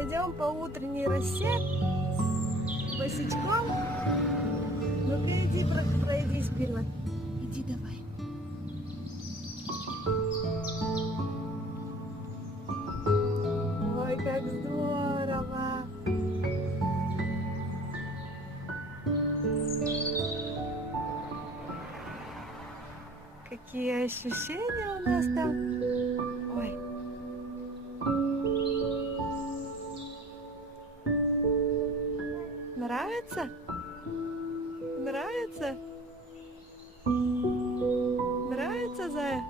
пойдем по утренней росе босичком. Ну-ка иди, пройдись вперед. Иди давай. Ой, как здорово! Какие ощущения у нас там? Ой. Нравится? Нравится? Нравится, Зая?